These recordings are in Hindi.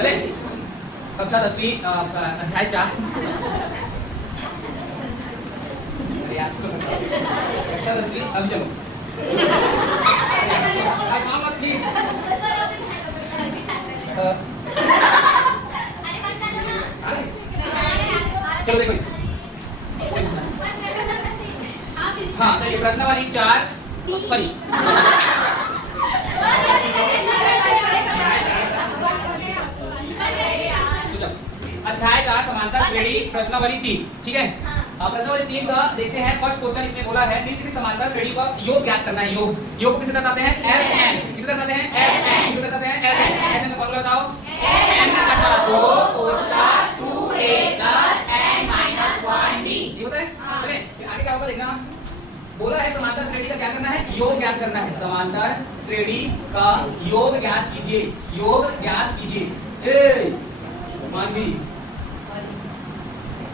चले कक्षा 10वीं अध्याय 4 कक्षा 10वीं अब चलो प्लीज चलो देखो हाँ तो ये प्रश्नावली 4 सॉरी अध्याय 4 समांतर श्रेणी प्रश्नावली 3 ठीक है। प्रश्नावली 3 का देखते हैं। फर्स्ट क्वेश्चन इसमें बोला है निम्नलिखित समांतर श्रेणी का योग ज्ञात करना है। योग को किसे दर्शाते हैं एस एन, किसे दर्शाते हैं एस एन, किसे दर्शाते हैं एस एन। एस एन का फॉर्मूला बताओ n बटा 2 कोष्ठक 2a plus n minus 1d। ये होता है। चलिए आगे क्या होगा देखना। बोला है समांतर श्रेणी का क्या करना है योग ज्ञात करना है। समांतर श्रेणी का योग ज्ञात कीजिए, योग ज्ञात कीजिए। मानवी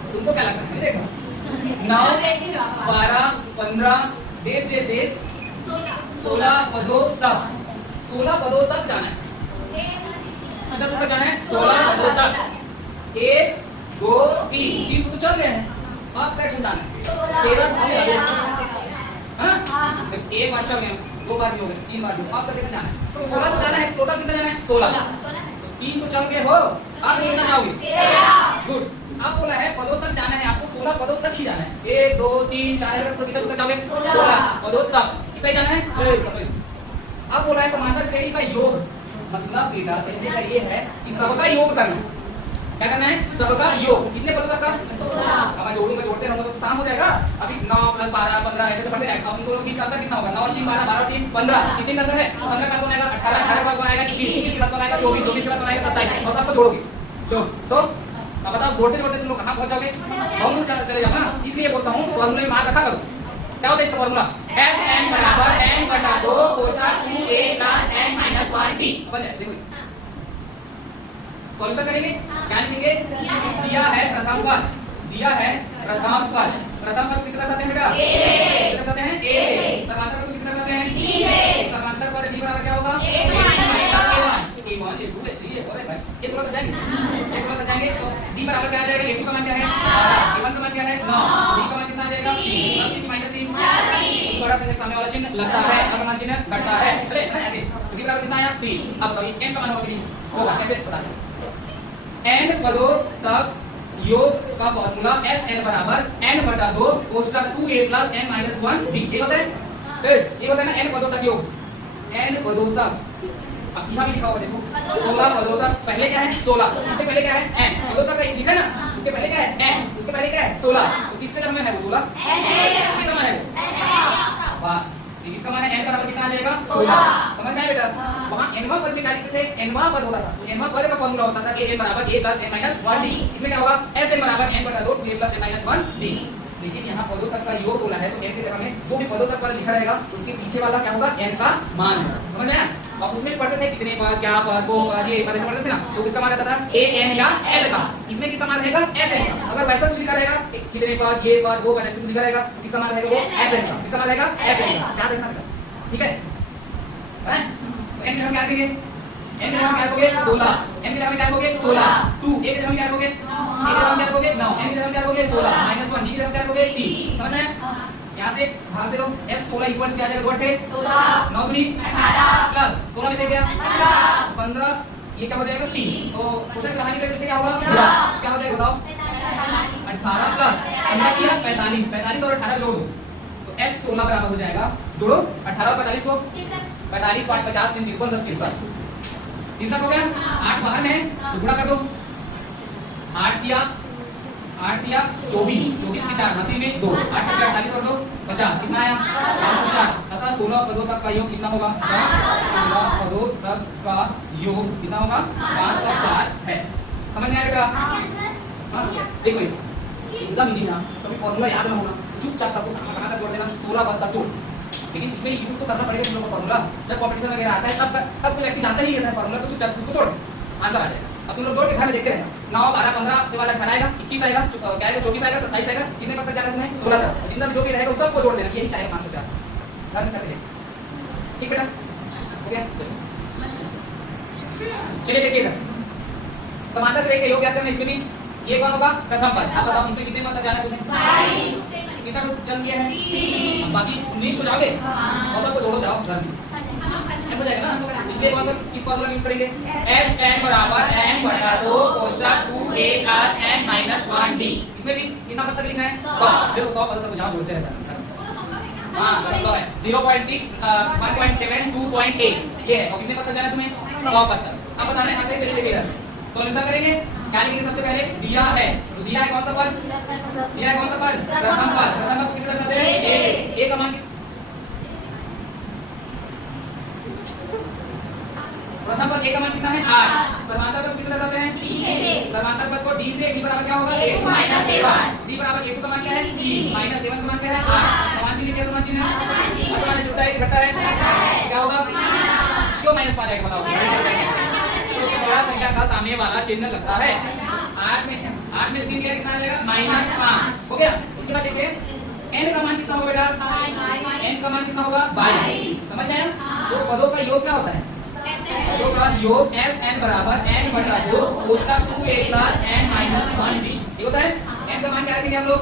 तुमको क्या लगता है देखो 9 12 15 देश 16 पदों तक 16 पदों तक जाना है। मतलब तक जाना है 16 पदों तक 1 2 3 तो चल गए हैं। अब क्या जाना है 13 एक बार चल गए 2 बार भी हो गए 3 बार भी। अब कितना जाना है 16 तक जाना है। टोटल कितना जाना है 16। 3 तो चल गए हो आप कितना जाओगे 13। गुड। अब बोला है पदों तक जाना है आपको 16 पदों तक ही जाना है। 1 2 3 4 कितने तक जाओगे 16 पदों तक कितना जाना है। अब बोला है समांतर श्रेणी का योग मतलब बेटा कहने का ये है कि सबका योग करना। क्या करना है सबका योग। कितने पदों तक का 16। अब मैं जोड़ूंगा जोड़ते रहूंगा तो शाम हो जाएगा। अभी 9 + 12 15 ऐसे बढ़ते जाएगा। अब इनको 20 का अंतर कितना होगा 9 3 12 12 3 15 कितने का अंतर है 15 का बनाएगा 18 18 का बनाएगा 21 का बनाएगा 24 24 का बनाएगा 27 और सबको जोड़ोगे तो अब बताओ जोड़ते जोड़ते तुम लोग कहां पहुंच जाओगे बहुत दूर चले जाओगे ना। इसलिए बोलता हूं फॉर्मूले में मान रखा करो। क्या होता है इसका फॉर्मूला एस एन बराबर n बटा 2 कोष्ठक 2a plus n minus 1d। बन जाए देखो सॉल्यूशन करेंगे क्या लिखेंगे दिया है प्रथम पद किसके साथ हैं बेटा किसके साथ हैं a समांतर पद किसके साथ हैं b समांतर पद b बराबर क्या होगा a1 a2 a3 और भाई इस बात जाएंगे तो d बराबर क्या आ जाएगा a2 का मान क्या है a1 का मान क्या है 9 d का मान कितना आ जाएगा 3 माइनस 3 बड़ा संख्या सामने वाला चिन्ह लगता है असमान चिन्ह घटता है। चले आगे d बराबर कितना आया 3। अब बताइए n का मान होगा कैसे बता दो n पदों तक योग का फॉर्मूला Sn बराबर n बटा 2 कोष्ठक 2a plus n minus 1d। ये होता है ना n पदों तक योग n पदों तक। अब यहाँ भी लिखा हुआ देखो 16 पदों तक। पहले क्या है 16 इसके पहले क्या है n पदों तक लिखा है ना। इसके पहले क्या है n इसके पहले क्या है 16 तो किसके क्रम में है वो 16 किसका मान है बस इसका मान है n बराबर कितना आ जाएगा 16। समझ में आया बेटा। वहां nवां पद निकालते थे nवां पद होता था nवां पद का फार्मूला होता था कि n बराबर a plus n minus 1d। इसमें क्या होगा sn बराबर n बटा 2 2a plus n minus 1d। लेकिन यहाँ पदों तक का योग बोला है तो n की जगह में जो भी पदों तक पर लिखा रहेगा उसके पीछे वाला क्या होगा n का मान है। समझ में आया। और उसमें पढ़ते थे कितने पद क्या पद वो पद ये पद पढ़ते थे ना तो किसका मान रहता था a n या l का। इसमें किसका मान रहेगा sn का। अगर वैसा कुछ लिखा रहेगा कितने पद ये पद वो पद ऐसे लिखा रहेगा किसका मान रहेगा वो sn का। किसका मान रहेगा sn का। क्या देखना बेटा ठीक है n की जगह क्या करेंगे n की जगह क्या करोगे 16 n की जगह क्या करोगे 16 2 a की जगह क्या करोगे 9 n की जगह क्या करोगे 16 माइनस 1 d की जगह क्या करोगे 3। समझ में यहाँ से भाग दे दो s 16 इक्वल क्या आ जाएगा 16 9 दूनी 18 प्लस 16 में से क्या 15 ये क्या हो जाएगा 3। तो क्वेश्चन से बाहर निकलने से क्या होगा क्या हो जाएगा बताओ 18 प्लस 15 किया 45 और 18 जोड़ो तो s 16 बराबर हो जाएगा। जोड़ो 18 और 45 को 45 5 50 3 53 10 63 हो गया। 8 बाहर में तो गुणा कर दो 8 दिया 24 के 4 80 में 2 8 से 48 और 2 50 कितना आया 504 तथा 16 पदों तक का योग कितना होगा 16 पदों तक का योग कितना होगा 504 है। समझ में आएगा देखो एकदम इजी ना कभी फॉर्मूला याद ना होना चुपचाप सबको कहां तक जोड़ देना 16 पद तक जोड़। लेकिन इसमें यूज तो करना पड़ेगा तुम लोग को फॉर्मूला जब कंपटीशन वगैरह आता है तब कोई व्यक्ति जानता ही है फॉर्मूला तो चुपचाप उसको जोड़ आंसर आ जाएगा। अब तुम लोग जोड़ के घर में देखते रहना 9 12 15 के बाद 18 आएगा 21 आएगा क्या आएगा 24 आएगा 27 आएगा कितने पद तक जाना तुम्हें 16 तक। जितना भी जो भी रहेगा उस सबको जोड़ देना यही चाहिए 5 से घर में करके ठीक बेटा हो गया। चलिए देखिएगा समांतर श्रेणी का योग ज्ञात करना, इसमें भी ये कौन होगा? प्रथम पद। आप बताओ इसमें कितने पद जाना है? 22। कितना चल गया है? 3। बाकी 19 को जाओगे और सबको जोड़ो जाओ घर में हो जाएगा ना। इसलिए कौन सा किस फॉर्मूला यूज करेंगे? एस एन बराबर एन बटा 2 कोष्ठक 2a plus n minus 1d। इसमें भी कितना पद तक लिखना है? 100। देखो 100 पद तक जाओ जोड़ते रहता है। हां मतलब है 0.6 1.7 2.8 ये है। और कितने पद तक जाना है तुम्हें? 100 पद तक। अब बताना है यहां से चलिए देखिए इधर सॉल्यूशन करेंगे। क्या लिखेंगे? सबसे पहले दिया है, तो दिया है कौन सा पद? दिया है कौन सा पद? प्रथम पद। प्रथम पद को किस तरह से लिखते हैं? a का मान प्रथम पद a का मान कितना है? 8। समांतर पद किस तरह से हैं? d से। समांतर पद को d से d बराबर क्या होगा? a minus a1। d बराबर a2 का मान क्या है? d माइनस a1 का मान क्या है? 8। समान चिन्ह क्या? समान चिन्ह है। समान जुड़ता है कि घटता है? क्या होगा? क्यों माइनस 5 आएगा बताओ? क्योंकि बड़ा संख्या का सामने वाला चिन्ह लगता है। 8 में स्क्रीन क्या कितना आ जाएगा? -5 हो गया। उसके बाद देखिए n का मान कितना होगा बेटा? n का मान कितना होगा? 22। समझ आया? तो पदों का योग क्या होता है? पदों का योग Sn बराबर n बटा 2 कोष्ठक 2a plus n minus 1d। ये होता है। n का मान क्या रखेंगे हम लोग?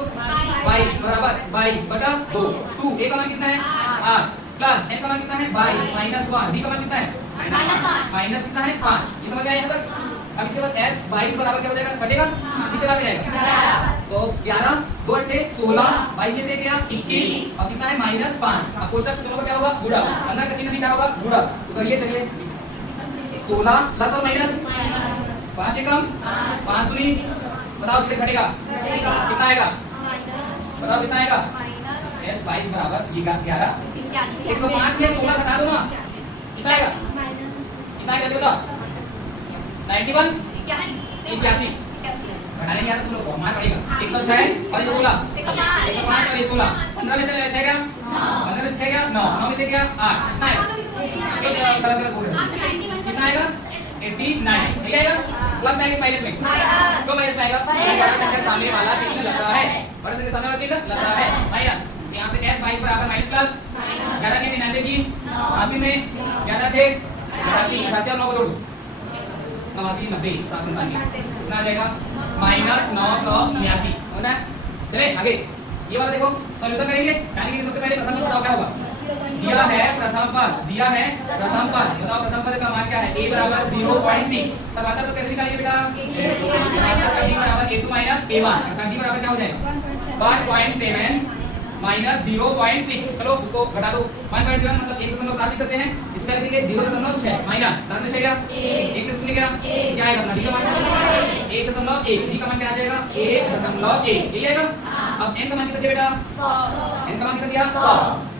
22 बराबर 22 बटा 2। 2a का मान कितना है? 8 प्लस n का मान कितना है? 22 माइनस 1 d का मान कितना है? माइनस कितना है? 5। ये समझ में आया यहाँ तक? अब इसके बाद s 22 बराबर क्या हो जाएगा? घटेगा कितने बराबर जाएगा? तो 11 2 8 16 22 में से क्या? 21 और कितना है? -5। अब कोष्ठक से दोनों का क्या होगा? गुणा। अंदर का चिन्ह भी क्या होगा? गुणा। तो करिए चलिए 16 प्लस और माइनस 5 एकम 5 दूनी बताओ कितने घटेगा? कितना आएगा? बताओ कितना आएगा? s 22 बराबर ये 11 105 में 16 घटा दो ना कितना आएगा? कितना आएगा बताओ? 91 81 घटाने में आता तुम लोग मार पड़ेगा। 106 और ये 16 105 और ये 16 15 में से 6 क्या? 15 में से 6 क्या? 9 9 में से क्या? 8 कितना आएगा? गलत बोल रहे कितना आएगा? 89 ठीक आएगा। प्लस में माइनस में क्यों माइनस आएगा? बड़ा संख्या सामने वाला चिन्ह लगता है। बड़ा संख्या सामने वाला चिन्ह लगता है माइनस। यहाँ से s 22 बराबर माइनस प्लस 11 के 99 की 80 में 11 थे 88 88 और 9 को जोड़ दो 89 90 790 कितना आ जाएगा? -989 होना है। चले आगे ये वाला देखो सॉल्यूशन करेंगे। यानी कि सबसे पहले प्रथम पद बताओ क्या होगा? दिया है प्रथम पद। दिया है प्रथम पद। बताओ प्रथम पद का मान क्या है? a बराबर 0.6। समांतर पद कैसे निकालेंगे बेटा? d बराबर a2 माइनस a1। d बराबर क्या हो जाएगा? 1.7 माइनस 0.6। चलो उसको घटा दो। 1.7 मतलब 1.7 लिख सकते हैं। इसका लिखेंगे 0.6 माइनस 7 में से क्या? 1 से क्या आएगा अपना? d का मान 1.1। d का मान क्या आ जाएगा? 1.1 यही आएगा। अब n का मान कितना दिया बेटा? 100। n का मान कितना दिया? 100।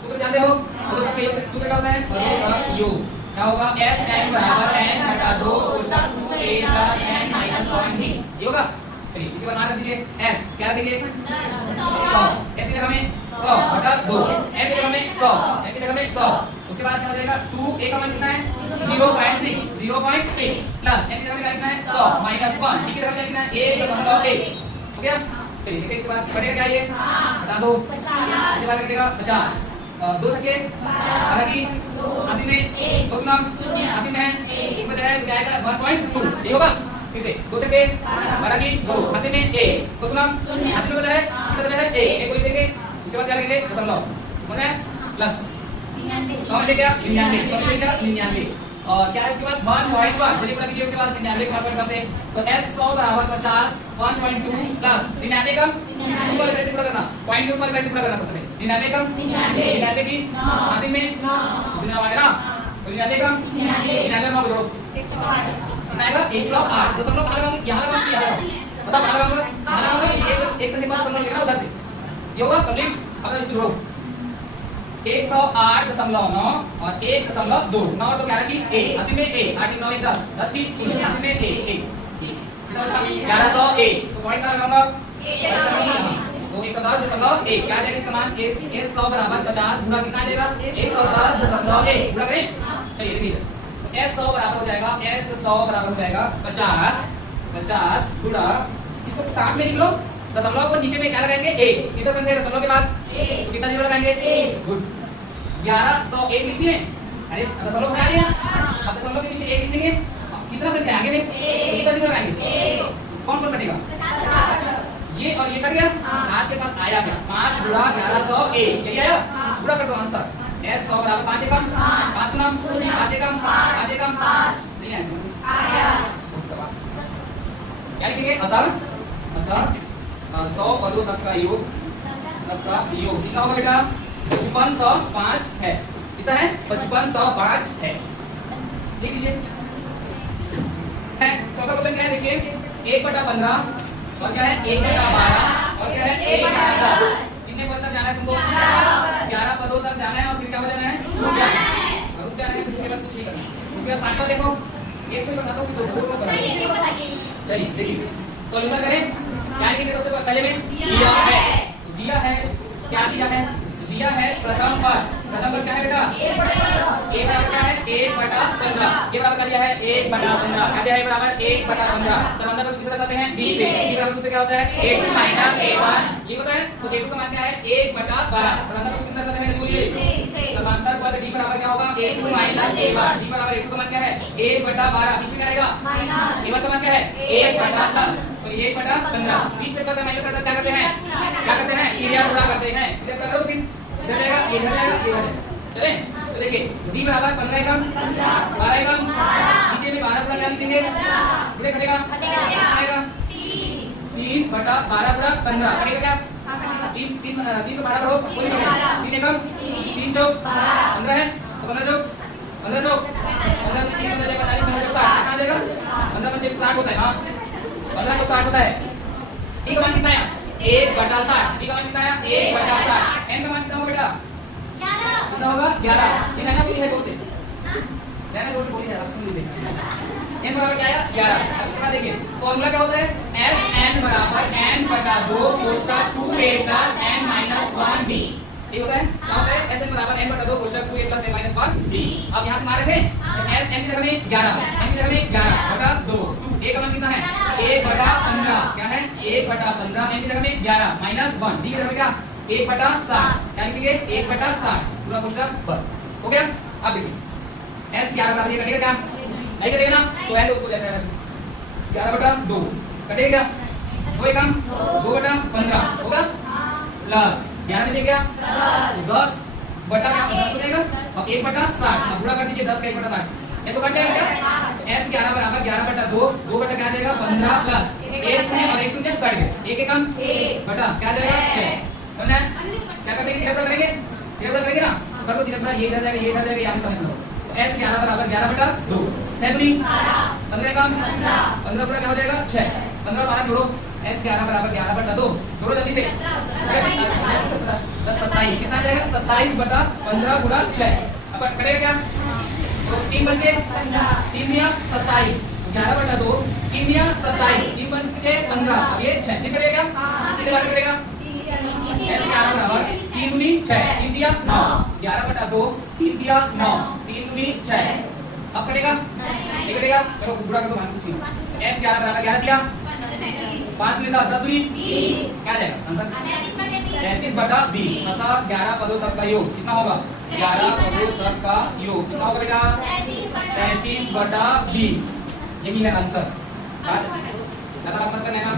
सूत्र जानते हो? सूत्र क्या होता है? पदों का योग क्या होगा? Sn बराबर n बटा 2 कोष्ठक 2a plus n minus 1d। ये होगा। चलिए इसी बार मान रख दीजिए s क्या रखेंगे? 100। s की जगह में 100 बटा 2 n की जगह में 100 n की जगह में 100। उसके बाद क्या हो जाएगा? 2a का मान कितना है? 0.6 प्लस n की जगह में कितना है? 100 माइनस 1 d की जगह में कितना है? 1.1 हो गया। चलिए देखिए इसके बाद बढ़ेगा क्या? ये बता दो 50। इसके बाद बढ़ेगा 50 2 छक्के हालांकि 80 में 2 गुना 80 में 1 बचा है तो क्या आएगा? 1.2 ये होगा। फिर से 2 छक्के हालांकि 2 80 में 1 2 गुना 80 में बचा है कितना बचा है? 1 को लिख देंगे। उसके बाद क्या लिखेंगे? दशमलव हो गया प्लस 9 में से क्या? 99 100 में से क्या? 99 और क्या है इसके बाद 1.1 चलिए पूरा कीजिए। उसके बाद 99 का मान से तो s 100 बराबर 50 1.2 प्लस 99 का 2 वाले साइड से पूरा करना 0.2 वाले साइड से पूरा करना सबसे पहले 99 का 99 की 80 में इसमें आ गया ना तो 99 का 99 में जोड़ो कितना आएगा? 108 दशमलव कहां लगाऊंगा? यहां लगाऊंगा यहां लगाऊंगा बता कहां लगाऊंगा? एक से 5 दशमलव लिखना उधर से ये होगा कंप्लीट। अब इसको जोड़ो 108.9 और 1.2 9 तो 11 की 1 80 में 1 8 9 10 10 की 0 80 में 1 1 कितना बचा? 1101 तो पॉइंट कहां लगाऊंगा? तो 110.1 क्या आ जाएगा इसका मान? 100 बराबर 50 गुणा कितना आ जाएगा? 110.1 गुणा करें। चलिए देखिए तो s100 बराबर हो जाएगा s100 बराबर हो जाएगा 50 गुणा इसको काट में लिख लो दशमलव को नीचे में क्या लगाएंगे? 1 कितना संख्या है दशमलव के बाद? तो कितना जीरो लगाएंगे? 1 गुड 1101 लिखते हैं। अरे दशमलव हटा दिया अब दशमलव के नीचे 1 लिखेंगे कितना संख्या आगे में कितना जीरो लगाएंगे? कौन कौन कटेगा? ये और ये कट गया, आपके पास आया क्या? 5 गुणा 1100 a, यही आया? पूरा कर दो आंसर। s 100 बराबर 5 एकम 5 गुना 5 एकम 5 एकम नहीं आया। क्या लिखेंगे? अतः 100 पदों तक का योग कितना होगा बेटा? 5505 है। कितना है? 5505 है। लिख लीजिए। चौथा क्वेश्चन क्या है? देखिए 1/15 और क्या है? 1/12 और क्या है? 1/10। कितने पद तक जाना है तुमको? 11 पदों तक जाना है और फिर क्या हो जाना है? रुक जाना है। उसके बाद कुछ नहीं करना। उसके बाद पांचवा देखो, एक को बताता हूँ कि दो को कराइए। चलिए देखिए सॉल्यूशन करें। क्या लिखेंगे? सबसे पहले में दिया है क्या दिया है? दिया है प्रथम पद क्या है बेटा? 1 बराबर क्या है? 1/15। ये बराबर क्या दिया है? 1/15। क्या दिया है? बराबर 1/15। समांतर पद किसे बताते हैं? b से। b बराबर सूत्र क्या होता है? a2 - a1 ये होता है। तो a2 का मान क्या है? 1/12। समांतर पद किसे बताते हैं? बोलिए। समांतर पद d बराबर क्या होगा? a2 - a1। d बराबर a2 का मान क्या है? 1/12। बीच में क्या रहेगा? a1 का मान क्या है? 1/10। तो 1/15। बीच में प्लस माइनस आता है, क्या करते हैं? क्रिया गुणा करते हैं। क्रिया करो तो इधर जाएगा, इधर जाएगा, इधर जाएगा। चले तो देखिए d बराबर 15 एकम 12 एकम नीचे में 12 गुणा क्या लिखेंगे? गुणे कटेगा आएगा 3/12 गुणा 15 कटेगा क्या? 3 को 12 करो 3 एकम 3 चौक 15 है तो 15 चौक 15 चौक 15 3 हो जाएगा 45 15 60 कितना आ जाएगा? 15 25 60 होता है। हाँ 15 को 60 होता है। d का मान कितना है? 1/60। d का मान कितना है? 1/60। n का मान कितना होगा बेटा? 11 कितना होगा? 11। ये नैना बोली है कौन से? नैना कौन से बोली है? आप सुन लीजिए। n बराबर क्या आया? 11। अब इसका देखिए फॉर्मूला क्या होता है? sn बराबर n/2 कोष्ठक 2a + n - 1d। ठीक होता है? क्या होता है? sn बराबर n/2 कोष्ठक 2a + n - 1d। अब यहां से मार रहे थे sn की जगह में 11, n की जगह में 11/2। 2 a का मान कितना है? 1/15। क्या है? 1/15। n की जगह में 11 - 1 d की जगह में क्या? 1/60। क्या लिखेंगे? 1/60 पूरा कोष्ठक बंद हो गया। अब देखिए s 11 बराबर ये कटेगा क्या? नहीं कटेगा ना? तो n उसको जैसे वैसे 11/2 कटेगा क्या? 2 एकम 2/15 होगा प्लस 11 में से क्या? 10 बटा क्या? 10 हो जाएगा और 1/60। अब पूरा कर दीजिए 10 का 1/60 ये तो कट जाएगा क्या? s 11 बराबर 11/2 2 बटा क्या आ जाएगा? 15 प्लस 1 शून्य और 1 शून्य कट गए 1 एकम बटा क्या आ जाएगा? 6 समझना है? क्या कर देंगे? धीरे करेंगे ना कर दो धीरे ये इधर जाएगा ये इधर जाएगा यहां समझ लो। s 11 बराबर 11/2 6 दूनी 15 एकम 15 पूरा क्या हो जाएगा? 6 15 12 जोड़ो s 11 बराबर 11/2 जोड़ो जल्दी से 27 कितना आ जाएगा? 27/15 गुणा 6। अब कटेगा क्या? तो 3 बचे 3 दिया 27 11/2 3 दिया 27 3 बचे 15 अब ये 6 दिन कटेगा क्या? कितने बार कटेगा? s 11 बराबर 3 दूनी 6 3 दिया 9 11/2 3 दिया 9 3 दूनी 6 अब कटेगा? नहीं कटेगा। चलो बुरा कर दो मान पूछिए s 11 बराबर 11 दिया 5 में 10 दूनी 20 क्या जाएगा आंसर? 33/20। अतः 11 पदों तक का योग कितना होगा? 11 पदों तक का योग कितना होगा बेटा? 33/20। यही है आंसर। बात मत करना है ना।